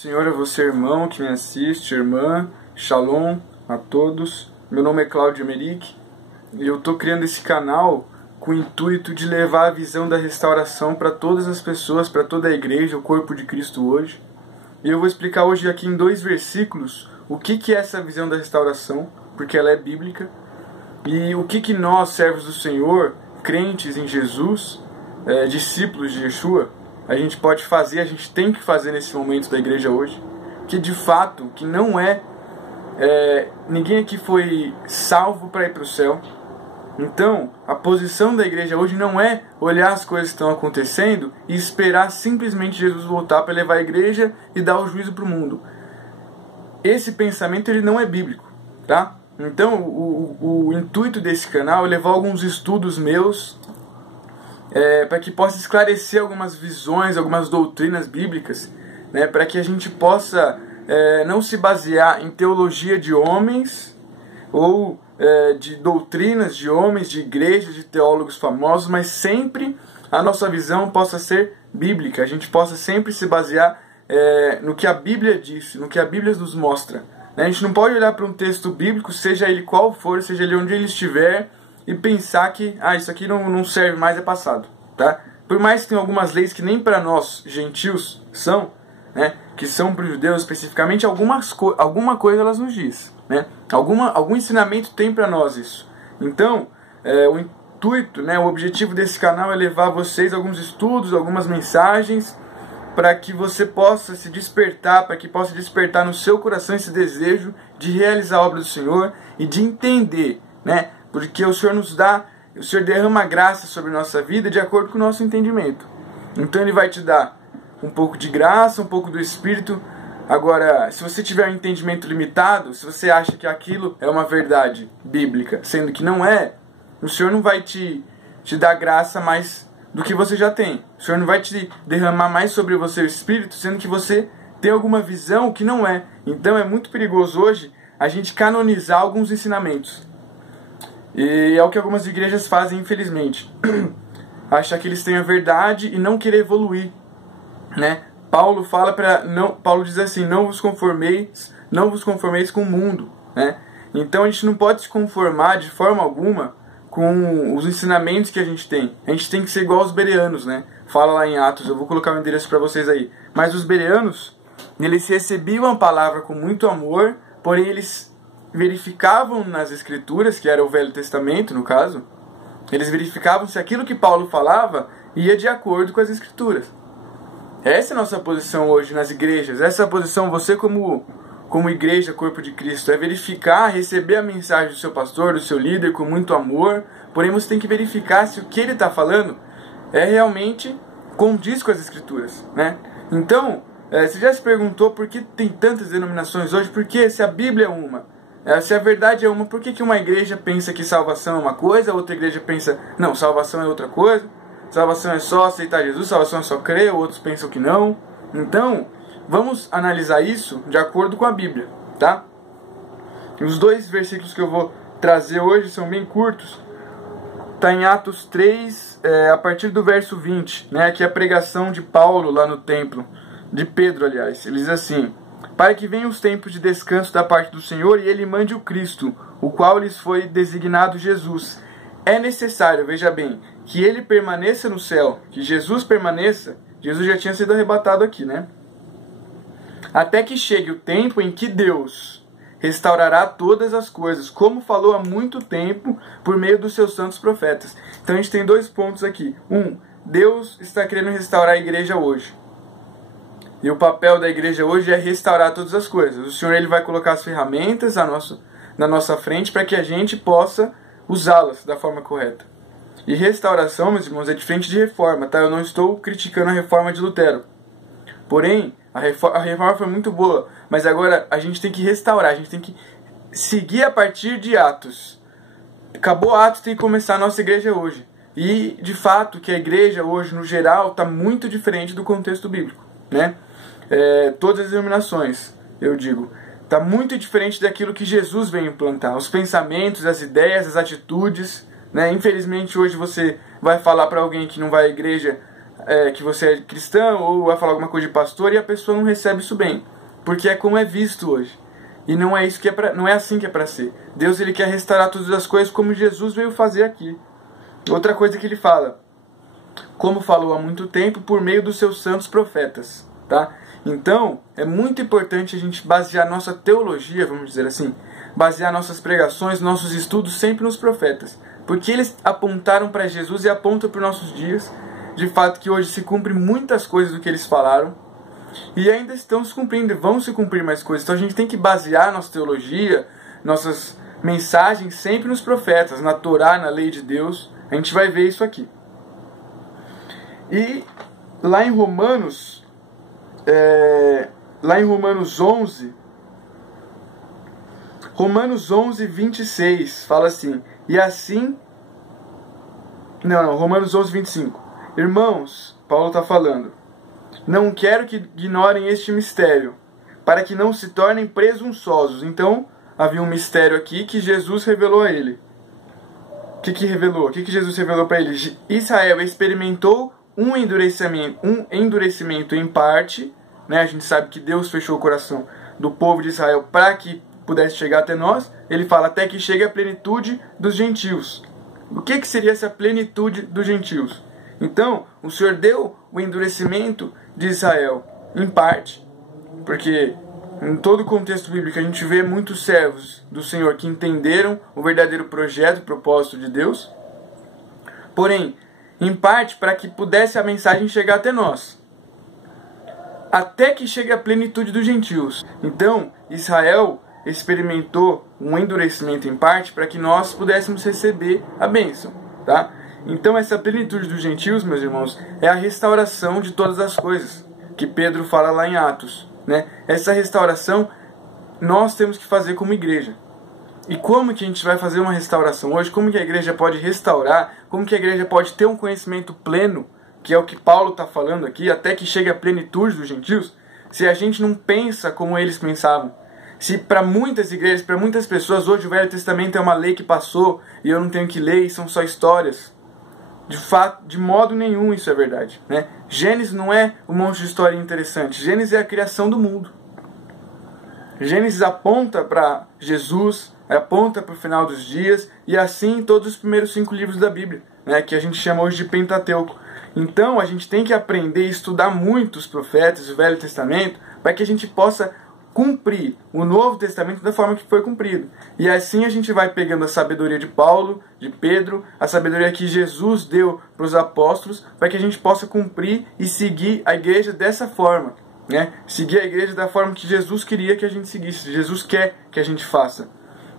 Senhor, a você, irmão, que me assiste, irmã, Shalom a todos. Meu nome é Cláudio Emerick e eu estou criando esse canal com o intuito de levar a visão da restauração para todas as pessoas, para toda a igreja, o corpo de Cristo hoje. E eu vou explicar hoje aqui em 2 versículos o que é essa visão da restauração, porque ela é bíblica, e o que nós, servos do Senhor, crentes em Jesus, discípulos de Yeshua, a gente pode fazer, a gente tem que fazer nesse momento da igreja hoje, que de fato, que não ninguém aqui foi salvo para ir para o céu. Então, a posição da igreja hoje não é olhar as coisas que estão acontecendo e esperar simplesmente Jesus voltar para levar a igreja e dar o juízo para o mundo. Esse pensamento ele não é bíblico, tá? Então, o intuito desse canal é levar alguns estudos meus para que possa esclarecer algumas visões, algumas doutrinas bíblicas, né, para que a gente possa não se basear em teologia de homens ou de doutrinas de homens, de igrejas, de teólogos famosos, mas sempre a nossa visão possa ser bíblica, a gente possa sempre se basear no que a Bíblia diz, no que a Bíblia nos mostra. A gente não pode olhar para um texto bíblico, seja ele qual for, seja ele onde ele estiver, e pensar que isso aqui não serve mais, é passado, tá? Por mais que tenha algumas leis que nem para nós, gentios, são, né, que são para os judeus especificamente, alguma coisa elas nos diz, né? Algum ensinamento tem para nós isso. Então, o intuito, né, o objetivo desse canal é levar a vocês alguns estudos, algumas mensagens, para que você possa se despertar, para que possa despertar no seu coração esse desejo de realizar a obra do Senhor e de entender, né? Porque o Senhor nos dá, o Senhor derrama graça sobre a nossa vida de acordo com o nosso entendimento. Então Ele vai te dar um pouco de graça, um pouco do Espírito. Agora, se você tiver um entendimento limitado, se você acha que aquilo é uma verdade bíblica, sendo que não é, o Senhor não vai te dar graça mais do que você já tem. O Senhor não vai te derramar mais sobre você o Espírito, sendo que você tem alguma visão que não é. Então é muito perigoso hoje a gente canonizar alguns ensinamentos. E é o que algumas igrejas fazem, infelizmente. Achar que eles têm a verdade e não querer evoluir, né? Paulo diz assim: não vos conformeis com o mundo, né? Então a gente não pode se conformar de forma alguma com os ensinamentos que a gente tem. A gente tem que ser igual aos bereanos, né? Fala lá em Atos, eu vou colocar o endereço para vocês aí. Mas os bereanos, eles recebiam a palavra com muito amor, porém eles verificavam nas Escrituras, que era o Velho Testamento no caso, eles verificavam se aquilo que Paulo falava ia de acordo com as Escrituras. Essa é a nossa posição hoje nas igrejas, essa é a posição, você como igreja, corpo de Cristo, é verificar, receber a mensagem do seu pastor, do seu líder com muito amor, porém você tem que verificar se o que ele está falando realmente condiz com as Escrituras, né? Então, você já se perguntou por que tem tantas denominações hoje? Porque se a Bíblia é uma, se a verdade é uma, por que uma igreja pensa que salvação é uma coisa, a outra igreja pensa, não, salvação é outra coisa, salvação é só aceitar Jesus, salvação é só crer, outros pensam que não. Então, vamos analisar isso de acordo com a Bíblia, tá? Os 2 versículos que eu vou trazer hoje são bem curtos. Está em Atos 3, a partir do verso 20, né? Que é a pregação de Paulo lá no templo, de Pedro, aliás. Ele diz assim: para que venham os tempos de descanso da parte do Senhor e Ele mande o Cristo, o qual lhes foi designado Jesus. É necessário, veja bem, que Ele permaneça no céu, que Jesus permaneça. Jesus já tinha sido arrebatado aqui, né? Até que chegue o tempo em que Deus restaurará todas as coisas, como falou há muito tempo por meio dos seus santos profetas. Então a gente tem 2 pontos aqui. Deus está querendo restaurar a igreja hoje. E o papel da igreja hoje é restaurar todas as coisas. O Senhor ele vai colocar as ferramentas na nossa frente para que a gente possa usá-las da forma correta. E restauração, meus irmãos, é diferente de reforma, tá? Eu não estou criticando a reforma de Lutero. Porém, a reforma foi muito boa, mas agora a gente tem que restaurar, a gente tem que seguir a partir de Atos. Acabou Atos, tem que começar a nossa igreja hoje. E, de fato, que a igreja hoje, no geral, está muito diferente do contexto bíblico, né? Todas as denominações, eu digo, está muito diferente daquilo que Jesus veio implantar. Os pensamentos, as ideias, as atitudes, né? Infelizmente, hoje você vai falar para alguém que não vai à igreja: que você é cristão ou vai falar alguma coisa de pastor e a pessoa não recebe isso bem, porque é como é visto hoje. E não é isso que não é assim que é para ser. Deus, ele quer restaurar todas as coisas como Jesus veio fazer aqui. Outra coisa que ele fala, como falou há muito tempo por meio dos seus santos profetas, tá? Então, é muito importante a gente basear nossa teologia, vamos dizer assim, basear nossas pregações, nossos estudos sempre nos profetas, porque eles apontaram para Jesus e apontam para os nossos dias, de fato que hoje se cumpre muitas coisas do que eles falaram, e ainda estão se cumprindo, vão se cumprir mais coisas. Então a gente tem que basear nossa teologia, nossas mensagens sempre nos profetas, na Torá, na lei de Deus. A gente vai ver isso aqui. E lá em Romanos 11, Romanos 11, 26, fala assim, e assim... Não, Romanos 11, 25. Irmãos, Paulo está falando, não quero que ignorem este mistério, para que não se tornem presunçosos. Então, havia um mistério aqui que Jesus revelou a ele. O que revelou? O que Jesus revelou para ele? Israel experimentou um endurecimento em parte, né? A gente sabe que Deus fechou o coração do povo de Israel para que pudesse chegar até nós. Ele fala até que chegue a plenitude dos gentios. O que seria essa plenitude dos gentios? Então, o Senhor deu o endurecimento de Israel, em parte, porque em todo o contexto bíblico a gente vê muitos servos do Senhor que entenderam o verdadeiro projeto e propósito de Deus, porém, em parte, para que pudesse a mensagem chegar até nós, até que chegue a plenitude dos gentios. Então, Israel experimentou um endurecimento em parte para que nós pudéssemos receber a bênção, tá? Então essa plenitude dos gentios, meus irmãos, é a restauração de todas as coisas, que Pedro fala lá em Atos, né? Essa restauração nós temos que fazer como igreja. E como que a gente vai fazer uma restauração hoje? Como que a igreja pode restaurar? Como que a igreja pode ter um conhecimento pleno, que é o que Paulo está falando aqui, até que chegue a plenitude dos gentios, se a gente não pensa como eles pensavam? Se para muitas igrejas, para muitas pessoas, hoje o Velho Testamento é uma lei que passou e eu não tenho que ler e são só histórias. De fato, de modo nenhum isso é verdade, né? Gênesis não é um monte de história interessante. Gênesis é a criação do mundo. Gênesis aponta para Jesus, aponta para o final dos dias, e assim todos os primeiros 5 livros da Bíblia, né, que a gente chama hoje de Pentateuco. Então a gente tem que aprender e estudar muito os profetas, o Velho Testamento, para que a gente possa cumprir o Novo Testamento da forma que foi cumprido. E assim a gente vai pegando a sabedoria de Paulo, de Pedro, a sabedoria que Jesus deu para os apóstolos, para que a gente possa cumprir e seguir a igreja dessa forma, né? Seguir a igreja da forma que Jesus queria que a gente seguisse, Jesus quer que a gente faça,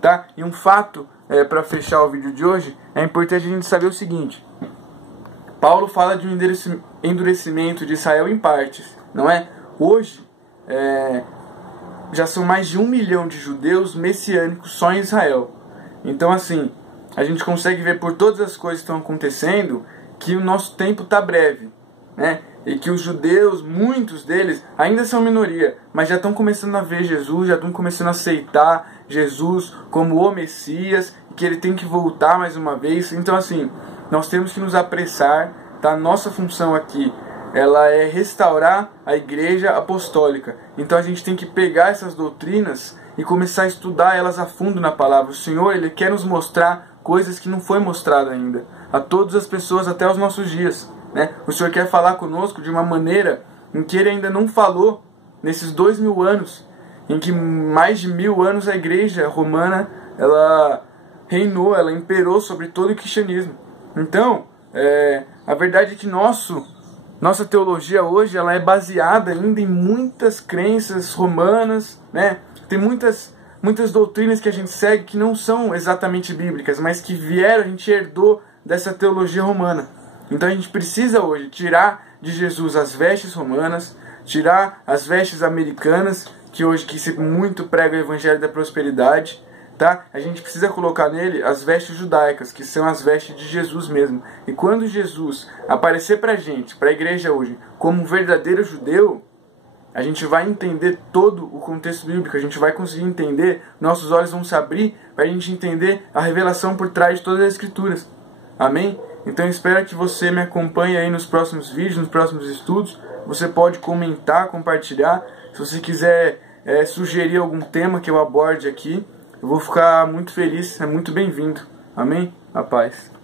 tá? E um fato, para fechar o vídeo de hoje, é importante a gente saber o seguinte: Paulo fala de um endurecimento de Israel em partes, não é? Hoje, já são mais de 1 milhão de judeus messiânicos só em Israel. Então, assim, a gente consegue ver por todas as coisas que estão acontecendo que o nosso tempo está breve, né? E que os judeus, muitos deles, ainda são minoria, mas já estão começando a ver Jesus, já estão começando a aceitar Jesus como o Messias, que ele tem que voltar mais uma vez. Então, assim, nós temos que nos apressar, tá? Nossa função aqui, ela é restaurar a igreja apostólica. Então a gente tem que pegar essas doutrinas e começar a estudar elas a fundo na palavra. O Senhor, ele quer nos mostrar coisas que não foi mostrado ainda a todas as pessoas até os nossos dias, né? O Senhor quer falar conosco de uma maneira em que ele ainda não falou nesses 2000 anos, em que mais de 1000 anos a igreja romana, ela reinou, ela imperou sobre todo o cristianismo. Então, a verdade é que nossa teologia hoje, ela é baseada ainda em muitas crenças romanas, né? Tem muitas doutrinas que a gente segue que não são exatamente bíblicas, mas que vieram, a gente herdou dessa teologia romana. Então a gente precisa hoje tirar de Jesus as vestes romanas, tirar as vestes americanas, que hoje se muito prega o evangelho da prosperidade, tá? A gente precisa colocar nele as vestes judaicas, que são as vestes de Jesus mesmo. E quando Jesus aparecer pra gente, pra igreja hoje, como um verdadeiro judeu, a gente vai entender todo o contexto bíblico, a gente vai conseguir entender, nossos olhos vão se abrir para a gente entender a revelação por trás de todas as escrituras. Amém? Então espero que você me acompanhe aí nos próximos vídeos, nos próximos estudos. Você pode comentar, compartilhar. Se você quiser sugerir algum tema que eu aborde aqui, eu vou ficar muito feliz, é muito bem-vindo. Amém? A paz.